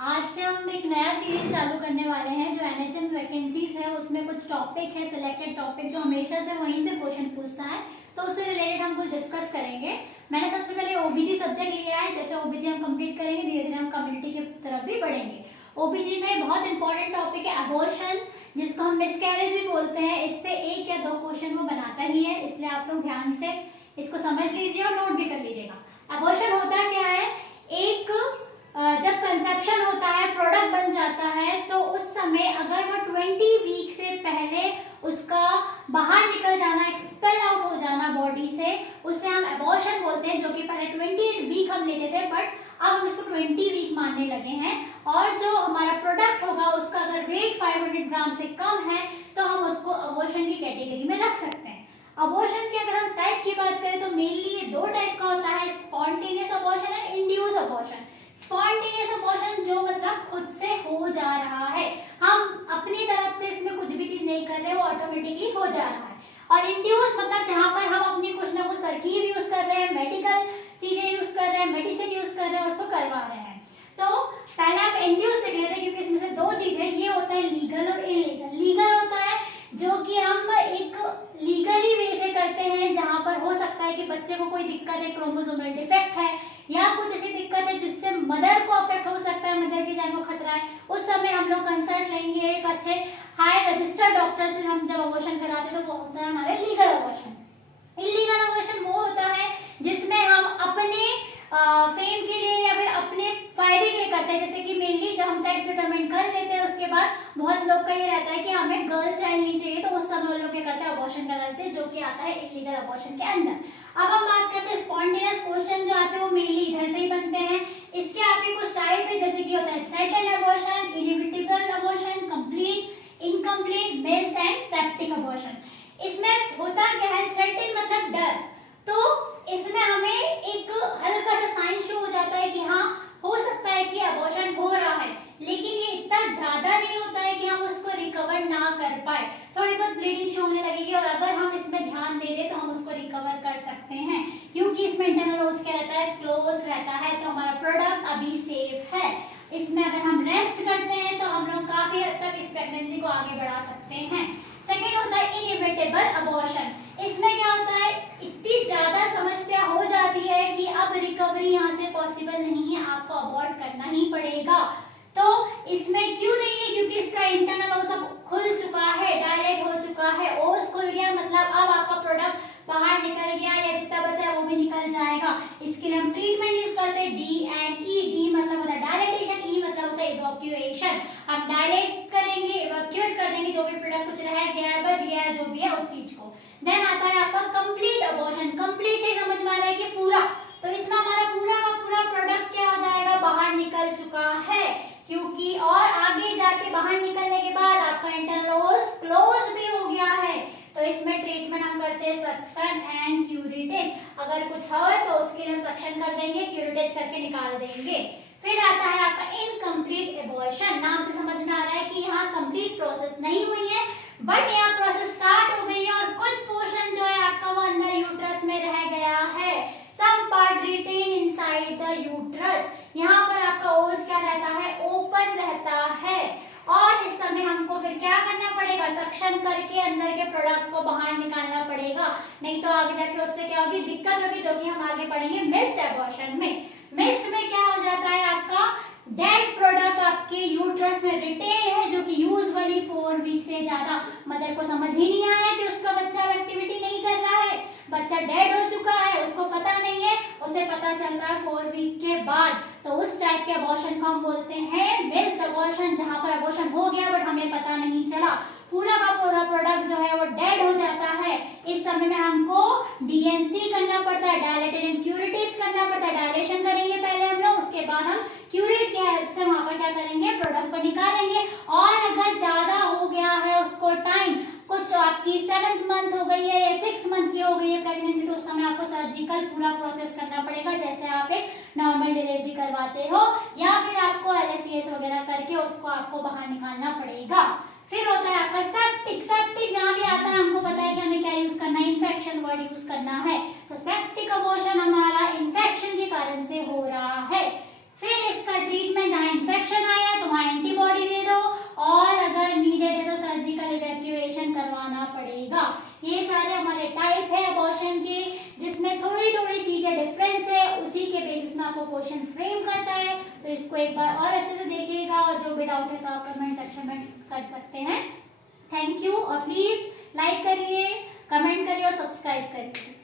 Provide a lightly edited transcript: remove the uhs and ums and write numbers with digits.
आज से हम एक नया सीरीज चालू करने वाले हैं जो एनएचएम वैकेंसीज है। उसमें कुछ टॉपिक है, सिलेक्टेड टॉपिक जो हमेशा से वहीं से क्वेश्चन पूछता है, तो उससे रिलेटेड हम कुछ डिस्कस करेंगे। मैंने सबसे पहले ओबीजी सब्जेक्ट लिया है। जैसे ओबीजी हम कंप्लीट करेंगे, धीरे धीरे हम कम्युनिटी की तरफ भी बढ़ेंगे। ओबीजी में बहुत इंपॉर्टेंट टॉपिक है अबॉर्शन, जिसको हम मिसकैरेज भी बोलते हैं। इससे एक या दो क्वेश्चन वो बनाता ही है, इसलिए आप लोग ध्यान से इसको समझ लीजिए और नोट भी कर लीजिएगा। अबॉर्शन होता क्या है? एक जब कंसेप्शन होता है, प्रोडक्ट बन जाता है, तो उस समय अगर वो 20 वीक से पहले उसका बाहर निकल जाना, एक्सपेल आउट हो जाना बॉडी से, उसे हम अबॉर्शन बोलते हैं। जो कि पहले 28 वीक हम लेते थे, बट अब हम इसको 20 वीक मानने लगे हैं। और जो हमारा प्रोडक्ट होगा उसका अगर वेट 500 ग्राम से कम है तो हम उसको अबॉर्शन की कैटेगरी में रख सकते हैं। अबॉर्शन के अगर हम टाइप की बात करें तो मेनली ये दो टाइप का होता है, spontaneous abortion and induce abortion. Spontaneous abortion जो मतलब खुद से हो जा रहा है, हम अपनी तरफ से इसमें कुछ भी चीज नहीं कर रहे, वो ऑटोमेटिकली हो जा रहा है। और इंड्यूस मतलब जहां पर हम अपनी कुछ ना कुछ तरकीब यूज कर रहे हैं, मेडिकल चीजें यूज कर रहे हैं, मेडिसिन यूज कर रहे हैं, उसको करवा रहे हैं। तो पहले आप इंड्यूस देख लेते हैं, क्योंकि इसमें से दो चीजें, ये होता है लीगल और इलीगल। लीगल होता है जो कि हम एक लीगली वे से करते हैं, जहां पर हो सकता है कि बच्चे को कोई दिक्कत है, क्रोमोसोमल डिफेक्ट है या कुछ ऐसी दिक्कत है जिससे मदर को अफेक्ट हो सकता है, मदर की जान को खतरा है। उस समय हम लोग कंसल्ट लेंगे एक अच्छे हाई रजिस्टर्ड डॉक्टर से। हम जब अबॉर्शन कराते हैं तो वो होता है हमारे लीगल अबॉर्शन। इलीगल अबॉर्शन वो होता है जिसमें हम अपने फेम के लिए या फिर अपने फायदे के लिए करते हैं। जैसे कि मेनली जब हम सेक्स डिटरमाइन कर लेते हैं, उसके बाद बहुत लोग का ये रहता है कि हमें गर्ल चाइल्ड नहीं चाहिए, तो उस समय वो लोग क्या करते हैं, अबॉर्शन कराते हैं, जो कि आता है इलीगल अबॉर्शन के अंदर। अब हम बात करते हैं स्पॉन्टेनियस क्वेश्चन जो आते हैं, वो मेनली इधर से ही बनते हैं। इसके आपके कुछ टाइप है, जैसे कि होता है threatened abortion, inevitable abortion, complete, incomplete, missed and septic abortion. इसमें होता क्या है, थ्रेटेंड मतलब डर, तो इसमें हमें एक हल्का सा साइन शो हो जाता है कि हाँ हो सकता है कि अबॉर्शन हो रहा है, लेकिन ये इतना ज्यादा नहीं होता है कि हम उसको रिकवर ना कर पाए। थोड़ी बहुत ब्लीडिंग शो होने लगेगी, और अगर हम इसमें ध्यान दे दें तो हम उसको रिकवर कर सकते हैं, क्योंकि इसमें इंटरनल ओस क्या रहता है, क्लोज रहता है, तो हमारा प्रोडक्ट अभी सेफ है। इसमें अगर हम रेस्ट करते हैं तो हम लोग काफी हद तक इस प्रेगनेंसी को आगे बढ़ा सकते हैं। सेकेंड होता है इनएविटेबल अबॉर्शन। इसमें क्या होता है, इतनी ज्यादा समस्या हो जाती है कि अब रिकवरी यहाँ से पॉसिबल नहीं है, आपको अबॉर्ट करना ही पड़ेगा। तो इसमें क्यों नहीं है, क्योंकि इसका इंटरनल ओस अब खुल चुका है, डायलेट हो चुका है, ओस खुल गया, मतलब अब आपका प्रोडक्ट बाहर निकल गया, या जितना बचा है वो भी निकल जाएगा। इसके लिए हम ट्रीटमेंट यूज करते हैं डी एंड ई। डी मतलब होता है डायलेटेशन, ई मतलब होता है इवैक्यूएशन। हम डायलेट करेंगे, इवैक्यूएट कर देंगे जो भी प्रोडक्ट कुछ रह गया है, बच गया है, जो भी है उस चीज को। देन आता है आपका कंप्लीट अबॉर्शन। कंप्लीट से समझ में आ रहा है कि पूरा, तो इसमें हमारा पूरा का पूरा प्रोडक्ट क्या हो जाएगा, बाहर निकल चुका है, क्योंकि और आगे जाके बाहर निकलने के बाद आपका इंटरनल ओस क्लोज भी हो गया है। तो इसमें ट्रीटमेंट हम करते हैं सक्शन एंड क्यूरेटेज। अगर कुछ हो तो उसके लिए हम सक्शन कर देंगे, क्यूरेटेज करके निकाल देंगे। फिर आता है आपका इनकम्प्लीट अबॉर्शन। नाम से समझ में आ रहा है कि यहाँ कंप्लीट प्रोसेस नहीं हुई है, बट यहाँ प्रोसेस स्टार्ट हो गई है और कुछ पोर्शन जो है आपका वो अंदर यूट्रस में रह गया है। Some part retain inside the uterus. यहाँ पर आपका ओस क्या रहता है, ओपन रहता है, और इस समय हमको फिर क्या करना पड़ेगा, सक्शन करके अंदर के प्रोडक्ट को बाहर निकालना पड़ेगा, नहीं तो आगे जाके उससे क्या होगी, दिक्कत होगी, जो कि हम आगे पढ़ेंगे मिस्ड अबॉर्शन में। मिस्ड में क्या हो जाता है, आपका डेड प्रोडक्ट आपके यूट्रस में रिटेन है, जो कि यूजुअली 4 वीक से ज्यादा मदर को समझ ही नहीं आया कि उसका बच्चा एक्टिविटी नहीं कर रहा है, बच्चा डेड हो चुका है, उसको पता नहीं है, उसे पता चल रहा है 4 वीक के बाद। तो उस टाइप के अबॉर्शन को हम बोलते हैं मिस्ड अबॉर्शन, जहां पर अबॉर्शन हो गया बट हमें पता नहीं चला, पूरा का पूरा प्रोडक्ट जो है वो डेड हो जाता है। इस समय में हमको डीएनसी करना पड़ता है, डायलेटेड एंड क्यूरेटेज करना पड़ता है। डायलेशन करेंगे पहले हम लोग, उसके बाद हम क्यूरेट की हेल्प से वहां पर क्या करेंगे, प्रोडक्ट को निकालेंगे। और अगर ज्यादा हो गया है उसको टाइम, कुछ आपकी 7th मंथ हो गई है या 6 मंथ की हो गई है प्रेगनेंसी, तो उस समय आपको सर्जिकल पूरा प्रोसेस करना पड़ेगा, जैसे आप एक नॉर्मल डिलीवरी करवाते हो, या फिर आपको LSCS वगैरह करके उसको आपको बाहर निकालना पड़ेगा। फिर होता है आपका सेप्टिक। सेप्टिक जहाँ भी आता है हमको पता है कि हमें क्या यूज करना है, इन्फेक्शन वर्ड यूज करना है। तो सेप्टिक अबॉर्शन हमारा इन्फेक्शन के कारण से हो रहा है। फिर इसका ट्रीटमेंट, जहाँ इन्फेक्शन ये सारे हमारे टाइप है अबॉर्शन के, जिसमें थोड़ी थोड़ी चीजें डिफरेंस है, उसी के बेसिस में आपको क्वेश्चन फ्रेम करता है। तो इसको एक बार और अच्छे से देखिएगा और जो भी डाउट है तो आप कमेंट सेक्शन में कर सकते हैं। थैंक यू और प्लीज लाइक करिए, कमेंट करिए और सब्सक्राइब करिए।